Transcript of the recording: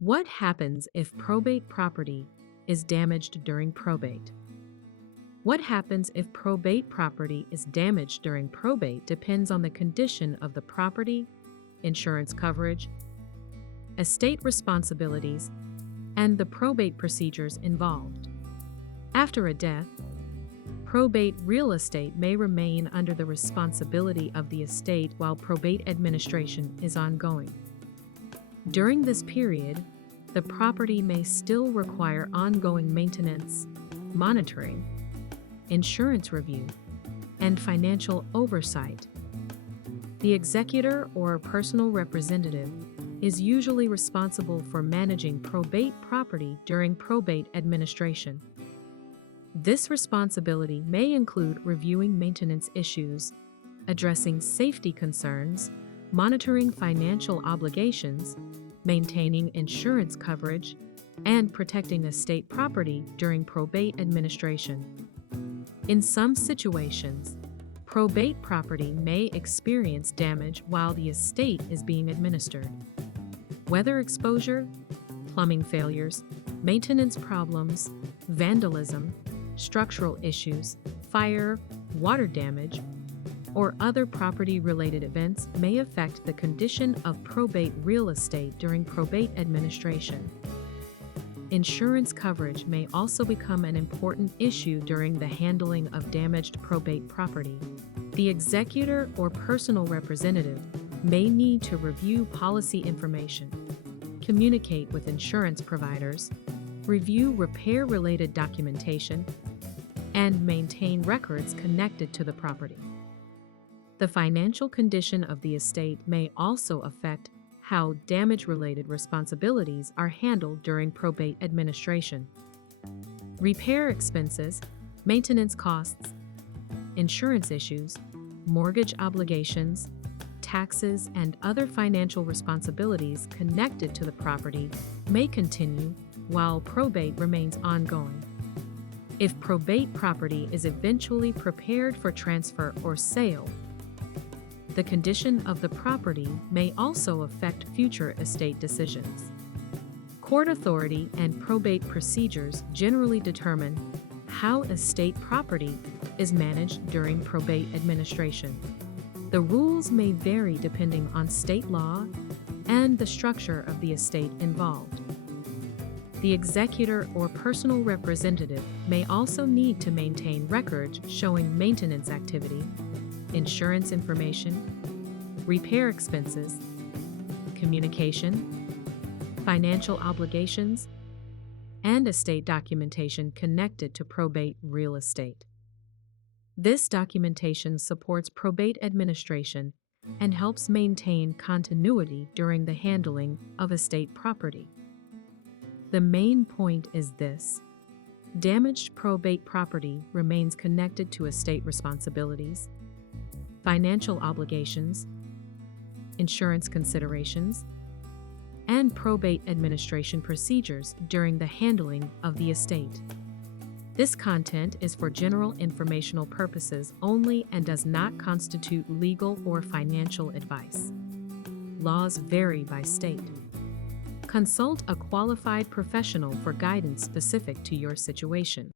What happens if probate property is damaged during probate? What happens if probate property is damaged during probate depends on the condition of the property, insurance coverage, estate responsibilities, and the probate procedures involved. After a death, probate real estate may remain under the responsibility of the estate while probate administration is ongoing. During this period, the property may still require ongoing maintenance, monitoring, insurance review, and financial oversight. The executor or personal representative is usually responsible for managing probate property during probate administration. This responsibility may include reviewing maintenance issues, addressing safety concerns, monitoring financial obligations, maintaining insurance coverage, and protecting estate property during probate administration. In some situations, probate property may experience damage while the estate is being administered. Weather exposure, plumbing failures, maintenance problems, vandalism, structural issues, fire, water damage, or other property-related events may affect the condition of probate real estate during probate administration. Insurance coverage may also become an important issue during the handling of damaged probate property. The executor or personal representative may need to review policy information, communicate with insurance providers, review repair-related documentation, and maintain records connected to the property. The financial condition of the estate may also affect how damage-related responsibilities are handled during probate administration. Repair expenses, maintenance costs, insurance issues, mortgage obligations, taxes, and other financial responsibilities connected to the property may continue while probate remains ongoing. If probate property is eventually prepared for transfer or sale, the condition of the property may also affect future estate decisions. Court authority and probate procedures generally determine how estate property is managed during probate administration. The rules may vary depending on state law and the structure of the estate involved. The executor or personal representative may also need to maintain records showing maintenance activity, insurance information, repair expenses, communication, financial obligations, and estate documentation connected to probate real estate. This documentation supports probate administration and helps maintain continuity during the handling of estate property. The main point is this: damaged probate property remains connected to estate responsibilities, financial obligations, insurance considerations, and probate administration procedures during the handling of the estate. This content is for general informational purposes only and does not constitute legal or financial advice. Laws vary by state. Consult a qualified professional for guidance specific to your situation.